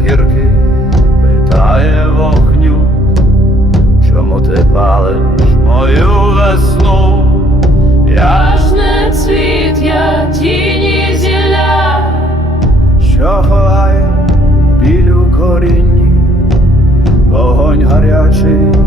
гірки, питає вогню, чому ти палиш мою весну? Я ж не цвіт, я тіні зілля, що ховає білю у корінні, вогонь гарячий.